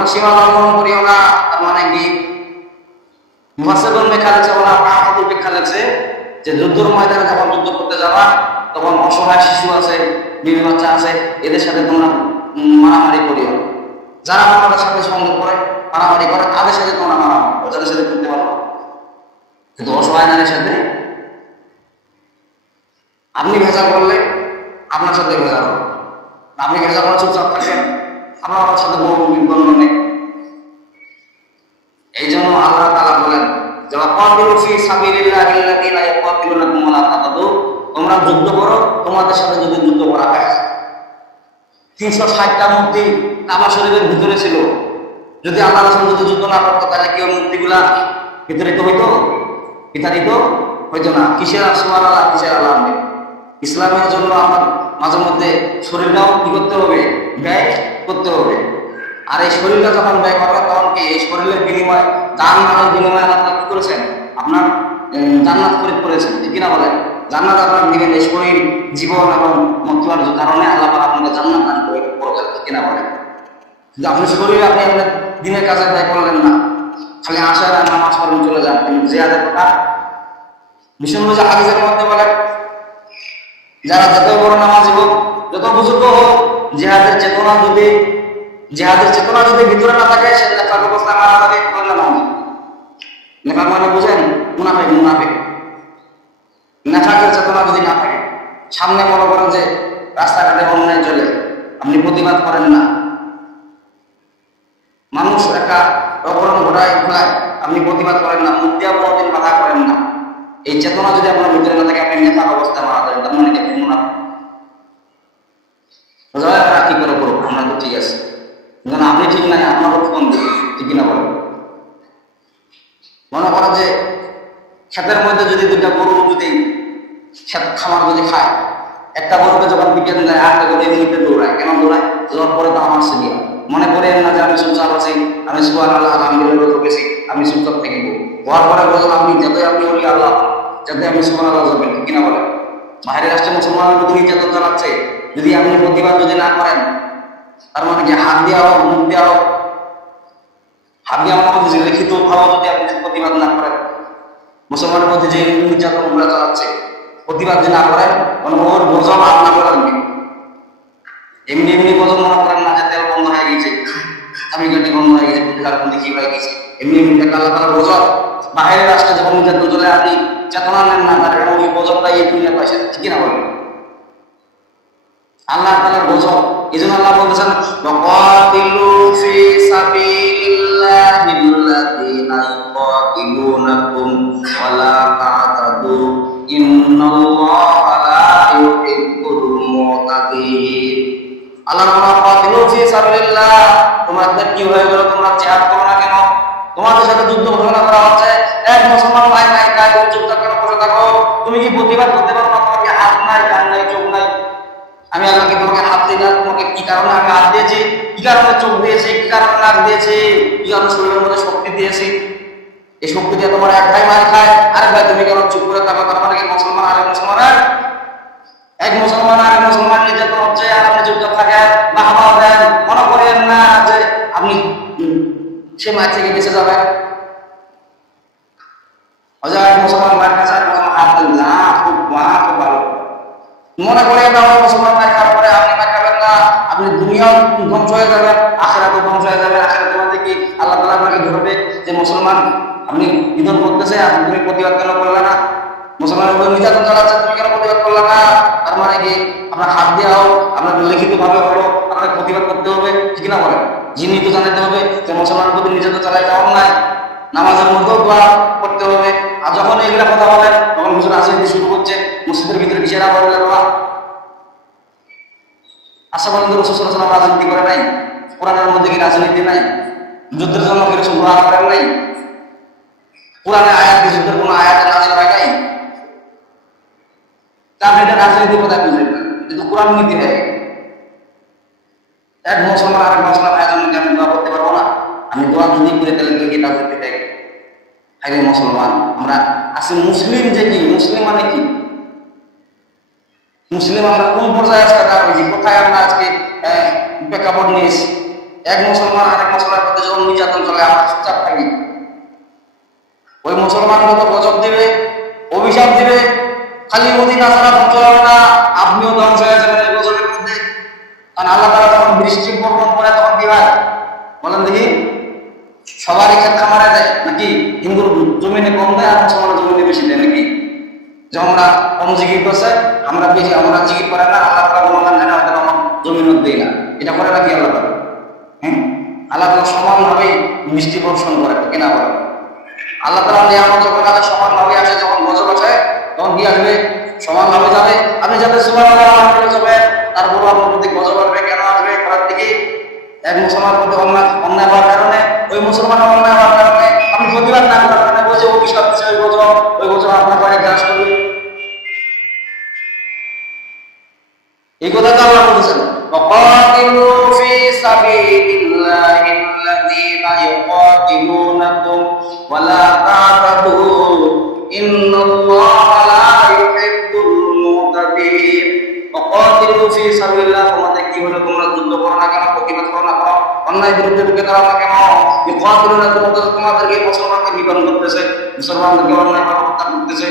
তোমরা সীমা লঙ্ঘন করিও না। তার মানে কি মুফাসসিরুন ব্যাখ্যা দিচ্ছে, ওরা আহমদুল ব্যাখ্যা দিচ্ছে যে যুদ্ধের ময়দানে যখন যুদ্ধ করতে যাবা তখন অসহায় শিশু আছে, বিবি বাচ্চা আছে, এদের সাথে তোমরা মারামারি করিও। যারা তোমাদের সাথে সংযোগ করে মারামারি করে তাদের সাথে তোমরা মারামারি, যাদের সাথে করতে পারো, কিন্তু অসহায় নারীর সাথে আপনি ভেজা করলে আপনার সাথে ভেজা হবে, আপনি ভেজা করার চুপচাপ থাকেন, আপনার আমার সাথে বহু বিপন্ন নেই। এই জন্য আল্লাহ তাআলা বলেন তোমরা যুদ্ধ করো, তোমাদের সাথে যদি যুদ্ধ করা হয়। 360টা মূর্তি কাবা শরীফের ভিতরে ছিল, যদি আল্লাহ রাসূল যদি যুদ্ধ না করতো তাহলে কেউ মূর্তিগুলা বিতাড়িত হইতো? বিতাড়িত হইতো না। কিসের সুবহানাল্লাহ, কিসের আল্লাহ। ইসলামের জন্য আমার মাঝে মধ্যে শরীরটাও কি করতে হবে? ব্যয় করতে হবে। আর এই শরীরটা যখন ব্যয় করবে তখন কি এই শরীরের বিনিময়, দান মানের বিনিময়ে আল্লাহ কি করেছেন? আপনার জান্নাত করেছেন, ঠিক কিনা বলেন? জান্নাত আপনার দিবেন, এই শরীর জীবন এবং মৃত্যুর কারণে আল্লাহ আপনাকে জান্নাত দান করবেন, ঠিক কিনা বলেন? কিন্তু আপনি শরীর আপনি আপনার দিনের কাজে ব্যয় করলেন না, খালি আশার নামাজ পড়েন চলে যান, কিন্তু জিহাদের কথা বিষ্ণু হাদিসের মধ্যে বলেন যারা যত বড় নামাজি হোক, যত বুজুর্গ হোক, জিহাদের চেতনা যদি ভিতরে না থাকে সে নেফাক অবস্থা মারা যাবে। নেফাক মানে বুঝেন? মুনাফিক। নেফাকের চেতনা যদি না থাকে, সামনে মনে করেন যে রাস্তাঘাটে অন্যায় চলে, আপনি প্রতিবাদ করেন না, মানুষ একটা অপরাধ ঘটায় ফেলায়, আপনি প্রতিবাদ করেন না, মুখ দিয়া কোনোদিন বাধা করেন না, এই চেতনা যদি আপনার ভিতরে না থাকে আপনি নেফাক অবস্থা মারা যাবেন। তার মানে কি আপনি মুনাফিক। আমরা কি করে করবো? আমরা তো ঠিক আছে, কিন্তু আপনি ঠিক নাই, আপনার কোন দিকে ঠিক কিনা বলেন? মনে করেন যে ক্ষেতের মধ্যে যদি দুইটা গরু যদি খাবার যদি খায়, একটা গরুকে যখন বিকেল দেয় আরেকটা গরু এমনিতে দৌড়ায়, কেন দৌড়ায়? যাওয়ার পরে তো আমার সিরিয়া মনে করেন না যে আমি সুচার আছি, আমি সুবহানাল্লাহ আলহামদুলিল্লাহ ঢুকেছি, আমি সুচার থেকে হওয়ার পরে বললাম আপনি যাতে আপনি বলি আল্লাহ, যাতে আমি সুবহানাল্লাহ যাবেন, ঠিক কিনা বলেন? বাইরের রাষ্ট্রে মুসলমানের প্রতি নির্যাতন চালাচ্ছে, যদি আপনি প্রতিবাদ যদি না করেন, তার মানে কি হাত দেওয়া হোক, মুখ দেওয়া হোক, হাত দেওয়া মধ্যে লিখিত ভাব যদি আপনি প্রতিবাদ না করেন, মুসলমানের মধ্যে যে নির্যাতন গুলা চালাচ্ছে প্রতিবাদ যদি না করেন, মানে ওর গজব আপনার করেন। এমনি গজব মনে করেন না যে তেল বন্ধ হয়ে গেছে, আমি গাড়ি বন্ধ হয়ে গেছে, বন্ধ কি হয়ে গেছে, এমনি আল্লাহ তাআলার গজব। বাইরের রাষ্ট্রে যখন নির্যাতন চলে আপনি চেতনা নেন না, তার ওই গজবটাই এই দুনিয়া পাইছে, ঠিক না বলেন? আল্লাহ তাআলার গজব। এজন্য আল্লাহ বলেছেন ওয়াকাতিলু ফি সাবিলিল্লাহিল্লাযীনা ইউকাতিলুনাকুম ওয়ালা তা'তাদু ইন্নাল্লাহা লা ইউহিব্বুল মু'তাদিন। আল্লাহ বলেন ওয়াকাতিলু ফি সাবিলিল্লাহ, তোমাদের কি হয়ে গেল? তোমরা জিহাদ করো না কেন? তোমাদের সাথে যুদ্ধ ঘোষণা করা হচ্ছে, এক মুসলমান ভাই নাই, কাজ চুপচাপ কেন বসে থাকো? তুমি কি প্রতিবাদ করতে পারো না? তোমার কি হাত নাই, কান নাই, চোখ নাই? আমি আল্লাহকে তোমাকে হাত দিই না, তোমাকে কি কারণে আমি হাত দিয়েছি, কি কারণে চোখ দিয়েছি, কি কারণে নাক দিয়েছি, কি কারণে শরীরের মধ্যে শক্তি দিয়েছি? এই শক্তি দিয়ে তোমার এক ভাই মার খায়, আরেক ভাই তুমি কেন চুপ করে থাকো? তার মানে কি মুসলমান আরেক মুসলমানের, এক মুসলমান আরেক মুসলমান নির্যাতন হচ্ছে আর আপনি চুপচাপ থাকেন, বাহবা দেন? মনে করেন না যে আপনি সে মায়ের থেকে বেঁচে যাবেন। এক মুসলমান মার কাছে আরেক মুসলমান হাত দেন না, খুব ভালো মনে করে মুসলমান মার খাওয়ার পরে আপনি মার খাবেন না, আপনি দুনিয়াও ধ্বংস হয়ে যাবেন, আখিরাতও ধ্বংস হয়ে যাবে। আখিরাতের মধ্যে কি আল্লাহ তাআলা আপনাকে ধরবে যে মুসলমান আপনি নিধন করতেছে, আপনি তুমি প্রতিবাদ কেন করলে না? মুসলমানের উপর নির্যাতন চালাচ্ছে, তুমি কেন প্রতিবাদ করলে না? তার মানে কি আপনার হাত দেওয়া হোক, আপনার লিখিত ভাবে হলো, আপনার প্রতিবাদ করতে হবে, ঠিক না বলেন? যিনি তো জানাতে হবে যে মুসলমানের প্রতি নির্যাতন চালাই এটা অন্যায়। নামাজের মধ্যেও দোয়া করতে হবে। আর যখন এগুলা কথা বলেন তখন হুজুর রাজনীতি শুরু করছে, মসজিদের ভিতরে কিসেরা বলে দেওয়া। আশা করেন রাসূল সাল্লাল্লাহু আলাইহি ওয়াসাল্লাম রাজনীতি করে নাই? কোরআনের মধ্যে কি রাজনীতি নাই? যুদ্ধের জন্য কি রাসূল দোয়া করেন নাই? কোরআনে আয়াত কি যুদ্ধের কোনো আয়াত নাযিল হয় নাই? তাহলে এটা রাজনীতি কোথায় বুঝবেন না? কিন্তু কোরআন নীতি হয়। এক মুসলমান আরেক মুসলমান ভাইয়ের জন্য আমি দোয়া করতে পারবো না? আমি দোয়া যদি করে তাহলে কি রাজনীতি দেয়? আরে মুসলমান আমরা আছি, মুসলিম যে কি, মুসলিম মানে কি? মুসলিম আমরা কোন পর্যায়ে আজকে দাঁড়িয়েছি? কোথায় আমরা আজকে প্রেক্ষাপট নিয়েছি? এক মুসলমান আরেক মুসলমানের প্রতি যখন নির্যাতন চলে আমরা চুপচাপ থাকি, ওই মুসলমান কত গজব দিবে, অভিশাপ দিবে, খালি মদিনা ছাড়া ধ্বংস হবে না, আপনিও ধ্বংস হয়ে যাবেন এই গজবের মধ্যে। কারণ আল্লাহ তাআলা যখন বৃষ্টি বর্ষণ করে তখন কি হয় বলেন দেখি? সবারই ক্ষেত খামারে দেয় নাকি? হিন্দুর জমিনে কম দেয় আর মুসলমানের জমিনে বেশি দেয় নাকি? যে আমরা কম জিকির করছে, আমরা বেশি, আমরা জিকির করে না, আল্লাহ তাআলা গুণগান জানে, আমাদের আমার জমিনত দেয় না, এটা করে নাকি আল্লাহ তাআলা? হ্যাঁ, আল্লাহ তাআলা সমানভাবে বৃষ্টি বর্ষণ করে কিনা বলে? আল্লাহ তাআলা নিয়ামত যখন আমাদের সমানভাবে আসে, যখন গজব আসে তখন কি আসবে? সমানভাবে যাবে। আপনি যাতে সুবহানাল্লাহ বলে যাবেন, তারপর আপনার প্রতি গজব আসবে। কেন আসবে? করার থেকে এক মুসলমানের প্রতি অন্যায় হওয়ার কারণে, ওই মুসলমানের অন্যায় হওয়ার কারণে, আপনি প্রতিবাদ না করার কারণে ওই যে অভিশাপ দিচ্ছে, ওই গজব আপনার বাড়ি গ্রাস করবে। এই কথাটা আল্লাহ বলেছেন, ওয়াকাতিলু ফি সাবিলিল্লাহি আল্লাযীনা ইউকাতিলুনাকুম ওয়া লা তা'তাদু ইন্নাল্লাহা লা ইউহিব্বুল মু'তাদিন। ওয়াকাতিলু ফি সাবিলিল্লাহ, তোমাদের কি হলো? তোমরা যুদ্ধ করো না কেন? প্রতিবাদ করো না কেন? অন্যায় বিরুদ্ধে রুখে দাঁড়াও না কেন? ইউকাতিলুনাকুম, তোমাদেরকে মুসলমানকে নিবারণ করতেছে, মুসলমানদেরকে অন্যায় হত্যা করতেছে,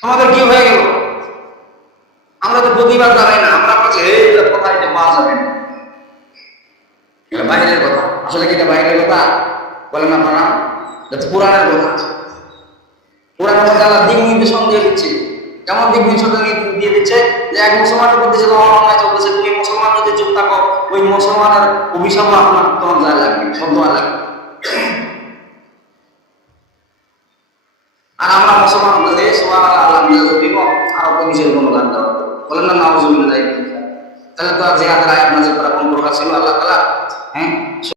তোমাদের কি হয়ে গেল? আমরা তো প্রতিবাদ জানাই না, আমরা বলছি এই কথা, এটা পাওয়া যাবে না, এটা বাইরের কথা। আসলে কি এটা বাইরের কথা বলেন আপনারা? এটা তো পুরাণের কথা। পুরাণের মধ্যে আল্লাহ দিক নির্দেশন দিয়ে দিচ্ছে। কেমন দিক নির্দেশন দিয়ে দিচ্ছে? যে এক মুসলমানের প্রতি যে অন্যায় চলতেছে, তুমি মুসলমান যদি চুপ থাকো, ওই মুসলমানের অভিশাপ আপনার তোমার যায় লাগবে, সব দোয়া লাগবে। আর আমরা মুসলমান বলতে সুবহানাল্লাহ আলহামদুলিল্লাহ দিব, আর অত নিজের কোনো গান দেওয়া বলেন না, নাউজুবিল্লাহ। তাহলে তো জিহাদের আয়াত নাযিল করা কোন প্রকার ছিল আল্লাহ তাআলা? হ্যাঁ,